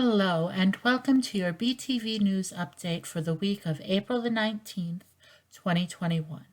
Hello, and welcome to your BTV News update for the week of April the 19th, 2021.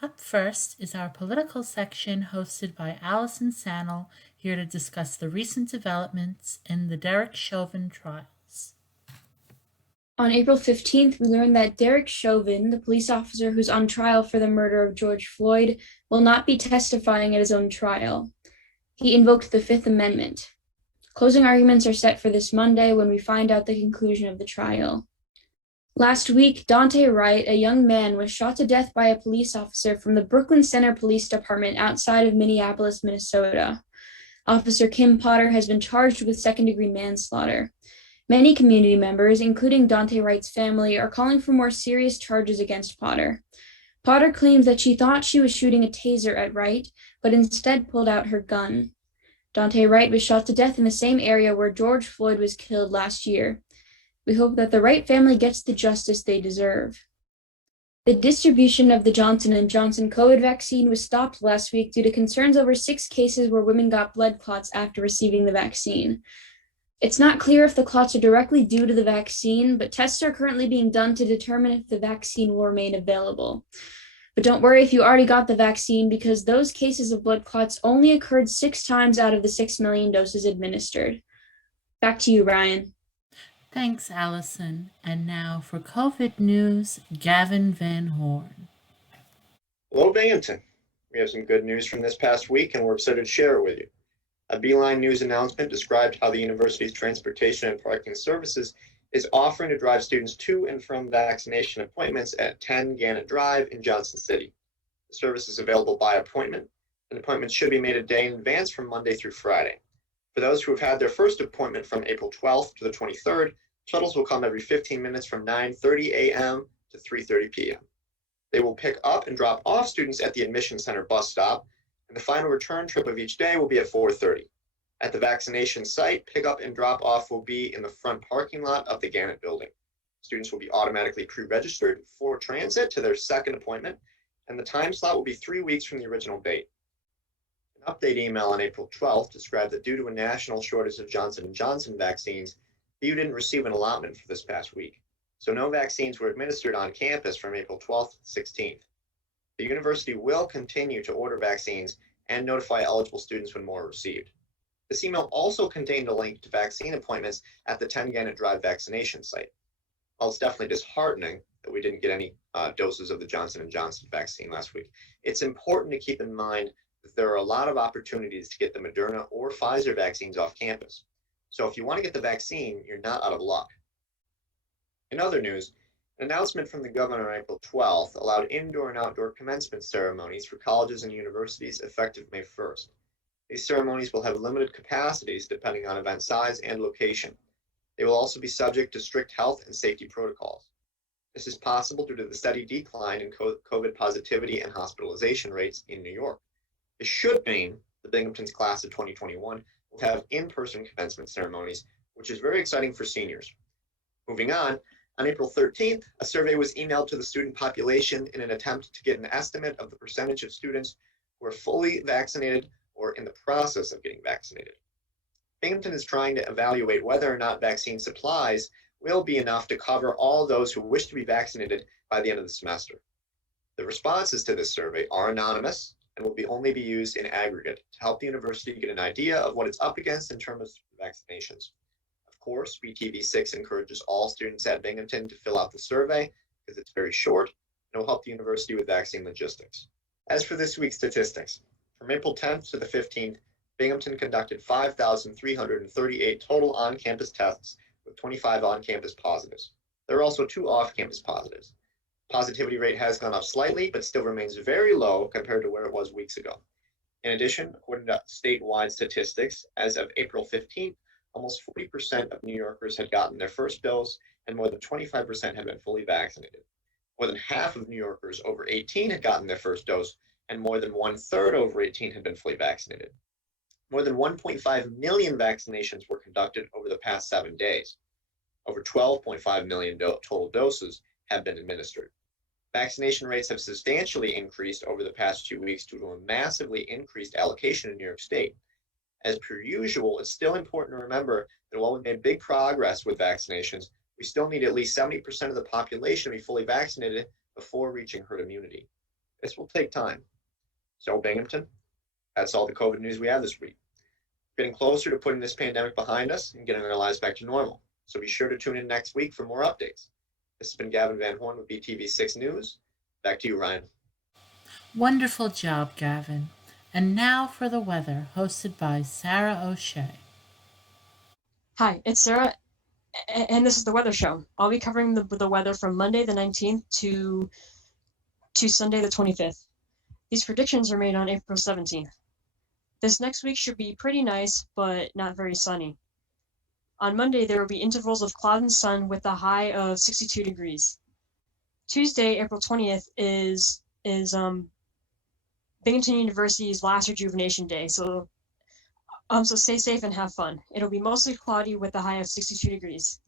Up first is our political section hosted by Allison Sanel, here to discuss the recent developments in the Derek Chauvin trials. On April 15th, we learned that Derek Chauvin, the police officer who's on trial for the murder of George Floyd, will not be testifying at his own trial. He invoked the Fifth Amendment. Closing arguments are set for this Monday when we find out the conclusion of the trial. Last week, Daunte Wright, a young man, was shot to death by a police officer from the Brooklyn Center Police Department outside of Minneapolis, Minnesota. Officer Kim Potter has been charged with second-degree manslaughter. Many community members, including Daunte Wright's family, are calling for more serious charges against Potter. Potter claims that she thought she was shooting a taser at Wright, but instead pulled out her gun. Daunte Wright was shot to death in the same area where George Floyd was killed last year. We hope that the Wright family gets the justice they deserve. The distribution of the Johnson & Johnson COVID vaccine was stopped last week due to concerns over 6 cases where women got blood clots after receiving the vaccine. It's not clear if the clots are directly due to the vaccine, but tests are currently being done to determine if the vaccine will remain available. But don't worry if you already got the vaccine, because those cases of blood clots only occurred 6 times out of the 6 million doses administered. Back to you, Ryan. Thanks, Allison. And now for COVID news, Gavin VanHorn. Hello, Binghamton. We have some good news from this past week, and we're excited to share it with you. A Beeline News announcement described how the university's transportation and parking services is offering to drive students to and from vaccination appointments at 10 Gannett Drive in Johnson City. The service is available by appointment, and appointments should be made a day in advance from Monday through Friday. For those who have had their first appointment from April 12th to the 23rd, shuttles will come every 15 minutes from 9:30 a.m. to 3:30 p.m. They will pick up and drop off students at the Admission Center bus stop, and the final return trip of each day will be at 4:30. At the vaccination site, pickup and drop-off will be in the front parking lot of the Gannett building. Students will be automatically pre-registered for transit to their second appointment, and the time slot will be 3 weeks from the original date. An update email on April 12th described that due to a national shortage of Johnson & Johnson vaccines, BU didn't receive an allotment for this past week, so no vaccines were administered on campus from April 12th to 16th. The university will continue to order vaccines and notify eligible students when more are received. This email also contained a link to vaccine appointments at the 10 Gannett Drive vaccination site. While it's definitely disheartening that we didn't get any doses of the Johnson & Johnson vaccine last week, it's important to keep in mind that there are a lot of opportunities to get the Moderna or Pfizer vaccines off campus. So if you want to get the vaccine, you're not out of luck. In other news, an announcement from the governor on April 12th allowed indoor and outdoor commencement ceremonies for colleges and universities effective May 1st. These ceremonies will have limited capacities depending on event size and location. They will also be subject to strict health and safety protocols. This is possible due to the steady decline in COVID positivity and hospitalization rates in New York. This should mean the Binghamton's class of 2021 will have in-person commencement ceremonies, which is very exciting for seniors. Moving on April 13th, a survey was emailed to the student population in an attempt to get an estimate of the percentage of students who are fully vaccinated or in the process of getting vaccinated. Binghamton is trying to evaluate whether or not vaccine supplies will be enough to cover all those who wish to be vaccinated by the end of the semester. The responses to this survey are anonymous and will only be used in aggregate to help the university get an idea of what it's up against in terms of vaccinations. Of course, BTV6 encourages all students at Binghamton to fill out the survey because it's very short and will help the university with vaccine logistics. As for this week's statistics, from April 10th to the 15th, Binghamton conducted 5,338 total on-campus tests with 25 on-campus positives. There are also 2 off-campus positives. Positivity rate has gone up slightly, but still remains very low compared to where it was weeks ago. In addition, according to statewide statistics, as of April 15th, almost 40% of New Yorkers had gotten their first dose, and more than 25% had been fully vaccinated. More than half of New Yorkers over 18 had gotten their first dose, and more than 1/3 over 18 had been fully vaccinated. More than 1.5 million vaccinations were conducted over the past 7 days. Over 12.5 million total doses have been administered. Vaccination rates have substantially increased over the past 2 weeks due to a massively increased allocation in New York State. As per usual, it's still important to remember that And while we made big progress with vaccinations, we still need at least 70% of the population to be fully vaccinated before reaching herd immunity. This will take time. So, Binghamton, that's all the COVID news we have this week. We're getting closer to putting this pandemic behind us and getting our lives back to normal. So be sure to tune in next week for more updates. This has been Gavin VanHorn with BTV6 News. Back to you, Ryan. Wonderful job, Gavin. And now for the weather, hosted by Sarah O'Shea. Hi, it's Sarah, and this is the weather show. I'll be covering the weather from Monday the 19th to Sunday the 25th. These predictions are made on April 17th. This next week should be pretty nice, but not very sunny. On Monday, there will be intervals of cloud and sun with a high of 62 degrees. Tuesday, April 20th, is Binghamton University's last rejuvenation day, so stay safe and have fun. It'll be mostly cloudy with a high of 62 degrees.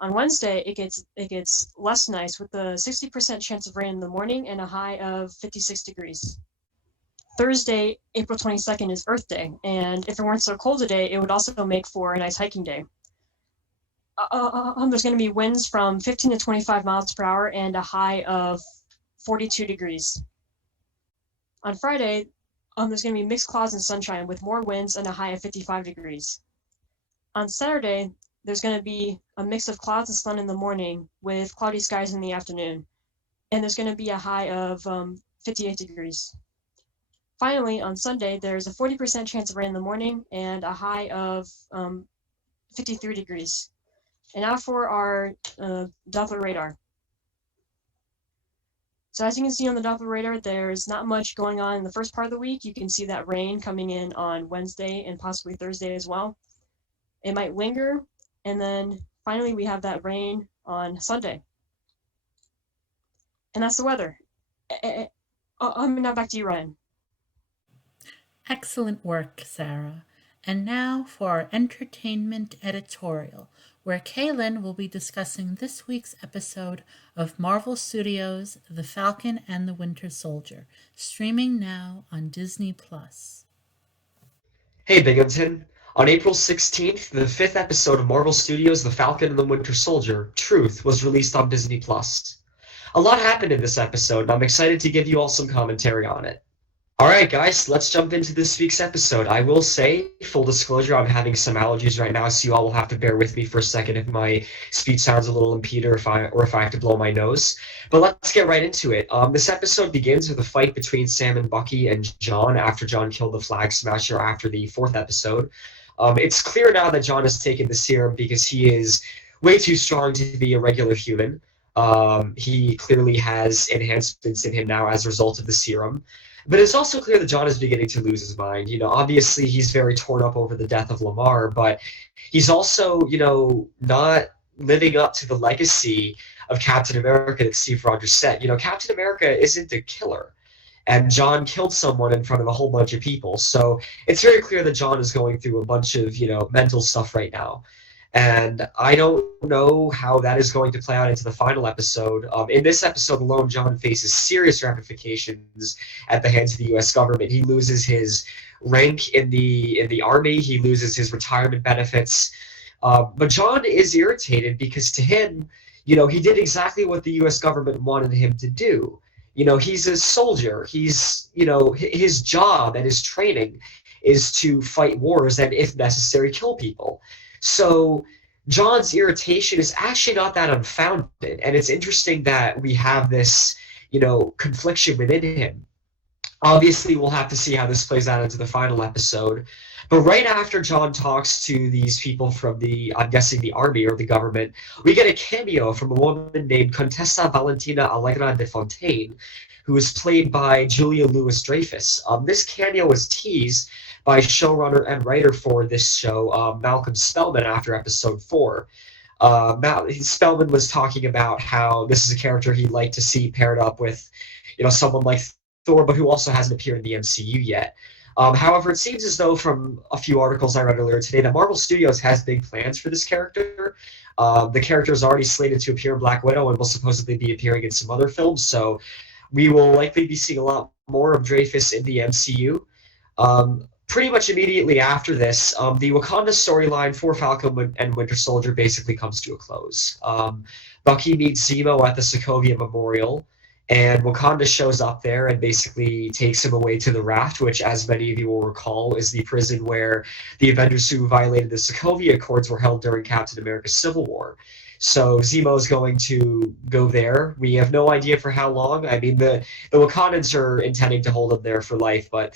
On Wednesday, it gets less nice with a 60% chance of rain in the morning and a high of 56 degrees. Thursday, April 22nd is Earth Day, and if it weren't so cold today, it would also make for a nice hiking day. There's going to be winds from 15 to 25 miles per hour and a high of 42 degrees. On Friday, there's going to be mixed clouds and sunshine with more winds and a high of 55 degrees. On Saturday, there's going to be a mix of clouds and sun in the morning with cloudy skies in the afternoon, and there's going to be a high of 58 degrees. Finally, on Sunday, there's a 40% chance of rain in the morning and a high of 53 degrees. And now for our Doppler radar. So as you can see on the Doppler radar, there's not much going on in the first part of the week. You can see that rain coming in on Wednesday and possibly Thursday as well. It might linger, and then finally we have that rain on Sunday. And that's the weather. Now back to you, Ryan. Excellent work, Sarah. And now for our entertainment editorial, where Cailan will be discussing this week's episode of Marvel Studios' The Falcon and the Winter Soldier, streaming now on Disney+. Hey, Binghamton. On April 16th, the 5th episode of Marvel Studios' The Falcon and the Winter Soldier, Truth, was released on Disney+. A lot happened in this episode, and I'm excited to give you all some commentary on it. Alright guys, let's jump into this week's episode. I will say, full disclosure, I'm having some allergies right now, so you all will have to bear with me for a second if my speech sounds a little impeded or if I have to blow my nose. But let's get right into it. This episode begins with a fight between Sam and Bucky and John after John killed the Flag Smasher after the 4th episode. It's clear now that John has taken the serum because he is way too strong to be a regular human. He clearly has enhancements in him now as a result of the serum. But it's also clear that John is beginning to lose his mind. You know, obviously he's very torn up over the death of Lamar, but he's also, not living up to the legacy of Captain America that Steve Rogers set. Captain America isn't a killer, and John killed someone in front of a whole bunch of people. So it's very clear that John is going through a bunch of, mental stuff right now. And I don't know how that is going to play out into the final episode. In this episode alone, John faces serious ramifications at the hands of the U.S. government. He loses his rank in the army. He loses his retirement benefits. But John is irritated because to him, he did exactly what the U.S. government wanted him to do. He's a soldier. He's, his job and his training is to fight wars and, if necessary, kill people. So John's irritation is actually not that unfounded, and it's interesting that we have this, confliction within him. Obviously, we'll have to see how this plays out into the final episode, but right after John talks to these people from I'm guessing the army or the government, we get a cameo from a woman named Contessa Valentina Allegra de Fontaine, who is played by Julia Louis-Dreyfus. This cameo was teased by showrunner and writer for this show, Malcolm Spellman, after episode 4. Spellman was talking about how this is a character he'd like to see paired up with, someone like Thor, but who also hasn't appeared in the MCU yet. However, it seems as though from a few articles I read earlier today that Marvel Studios has big plans for this character. The character is already slated to appear in Black Widow and will supposedly be appearing in some other films, so we will likely be seeing a lot more of Dreyfus in the MCU. pretty much immediately after this, the Wakanda storyline for Falcon and Winter Soldier basically comes to a close. Bucky meets Zemo at the Sokovia Memorial, and Wakanda shows up there and basically takes him away to the Raft, which, as many of you will recall, is the prison where the Avengers who violated the Sokovia Accords were held during Captain America's Civil War. So Zemo's going to go there. We have no idea for how long. I mean, the Wakandans are intending to hold him there for life, but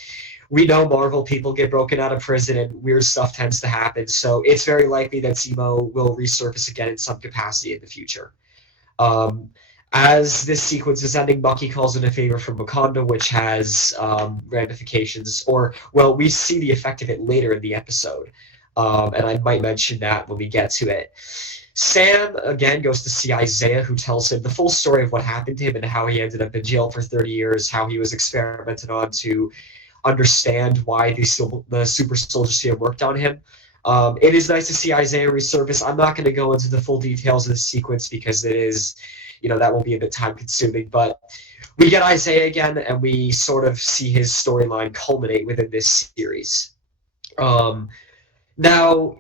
we know Marvel people get broken out of prison and weird stuff tends to happen. So it's very likely that Zemo will resurface again in some capacity in the future. As this sequence is ending, Bucky calls in a favor from Wakanda, which has ramifications, or, well, we see the effect of it later in the episode. And I might mention that when we get to it. Sam, again, goes to see Isaiah, who tells him the full story of what happened to him and how he ended up in jail for 30 years, how he was experimented on to understand why the super soldier serum worked on him. It is nice to see Isaiah resurface. I'm not going to go into the full details of the sequence because it is, that will be a bit time consuming, but we get Isaiah again and we sort of see his storyline culminate within this series. Now,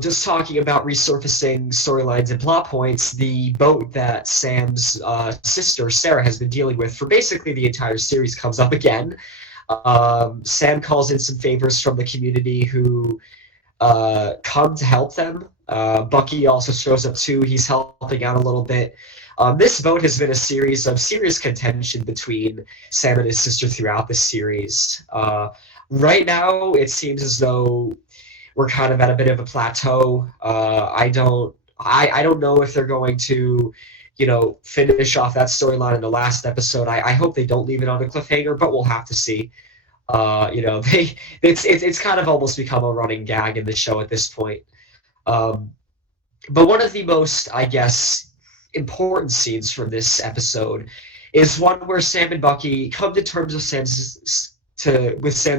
just talking about resurfacing storylines and plot points, the boat that Sam's sister, Sarah, has been dealing with for basically the entire series comes up again. Sam calls in some favors from the community who come to help them. Bucky also shows up too. He's helping out a little bit. This boat has been a series of serious contention between Sam and his sister throughout the series. Right now, it seems as though we're kind of at a bit of a plateau. I don't know if they're going to, finish off that storyline in the last episode. I hope they don't leave it on a cliffhanger, but we'll have to see. It's kind of almost become a running gag in the show at this point. But one of the most, I guess, important scenes from this episode is one where Sam and Bucky come to terms with Sam's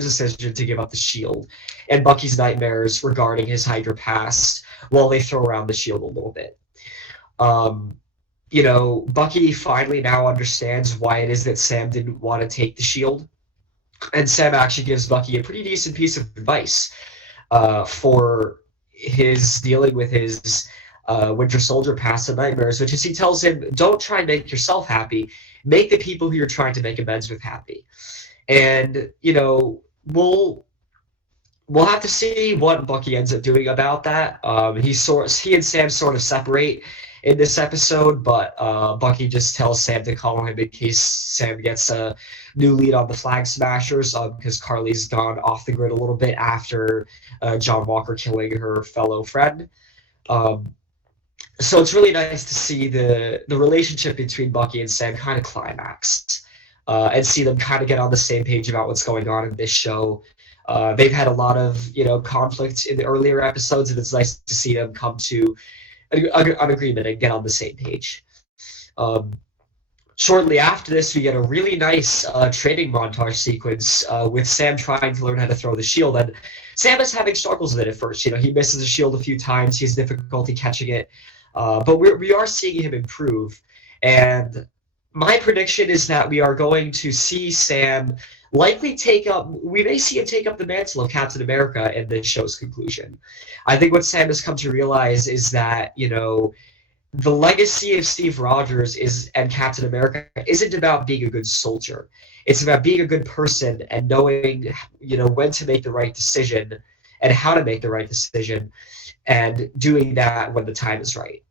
decision to give up the shield and Bucky's nightmares regarding his Hydra past while they throw around the shield a little bit. Bucky finally now understands why it is that Sam didn't want to take the shield. And Sam actually gives Bucky a pretty decent piece of advice for his dealing with his Winter Soldier past and nightmares, which is he tells him, don't try and make yourself happy. Make the people who you're trying to make amends with happy. And, we'll have to see what Bucky ends up doing about that. He and Sam sort of separate in this episode, but Bucky just tells Sam to call him in case Sam gets a new lead on the Flag Smashers, because Carly's gone off the grid a little bit after John Walker killing her fellow friend. So it's really nice to see the relationship between Bucky and Sam kind of climax. And see them kind of get on the same page about what's going on in this show. They've had a lot of, conflict in the earlier episodes, and it's nice to see them come to an agreement and get on the same page. Shortly after this, we get a really nice training montage sequence with Sam trying to learn how to throw the shield. And Sam is having struggles with it at first. He misses the shield a few times. He has difficulty catching it. But we are seeing him improve. And my prediction is that we are going to see Sam likely we may see him take up the mantle of Captain America in this show's conclusion. I think what Sam has come to realize is that, the legacy of Steve Rogers and Captain America isn't about being a good soldier. It's about being a good person and knowing, when to make the right decision and how to make the right decision and doing that when the time is right.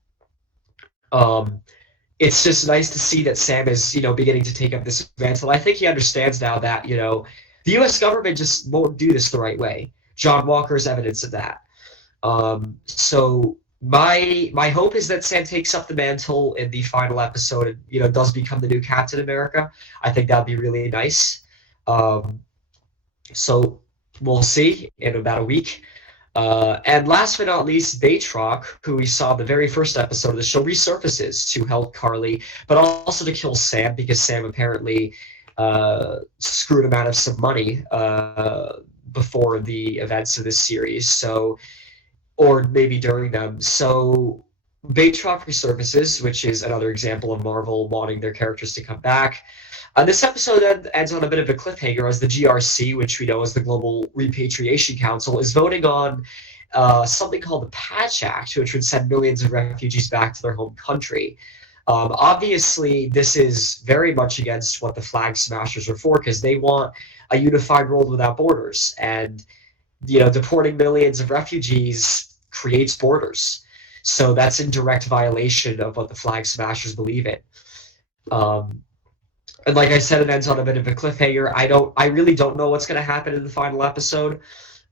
It's just nice to see that Sam is, beginning to take up this mantle. I think he understands now that, the U.S. government just won't do this the right way. John Walker is evidence of that. So my hope is that Sam takes up the mantle in the final episode and, does become the new Captain America. I think that'd be really nice. So we'll see in about a week. And last but not least, Baytrock, who we saw in the very first episode of the show, resurfaces to help Carly, but also to kill Sam because Sam apparently screwed him out of some money before the events of this series. Or maybe during them. So Batroc resurfaces, which is another example of Marvel wanting their characters to come back. This episode ends on a bit of a cliffhanger as the GRC, which we know as the Global Repatriation Council, is voting on something called the Patch Act, which would send millions of refugees back to their home country. Obviously, this is very much against what the Flag Smashers are for, because they want a unified world without borders. And, deporting millions of refugees creates borders. So that's in direct violation of what the Flag Smashers believe in. And like I said, it ends on a bit of a cliffhanger. I really don't know what's going to happen in the final episode.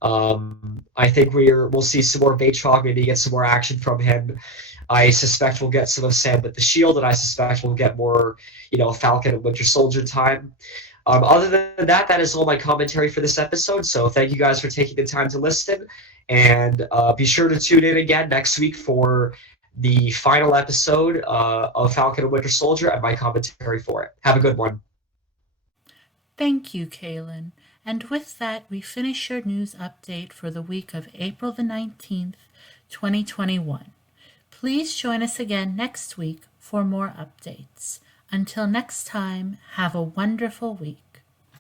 I think we'll see some more Batroc, maybe get some more action from him. I suspect we'll get some of Sam with the shield, and I suspect we'll get more, Falcon and Winter Soldier time. Other than that, that is all my commentary for this episode. So thank you guys for taking the time to listen, and be sure to tune in again next week for the final episode of Falcon and Winter Soldier and my commentary for it. Have a good one. Thank you, Cailan. And with that, we finish your news update for the week of April the 19th, 2021. Please join us again next week for more updates. Until next time, have a wonderful week.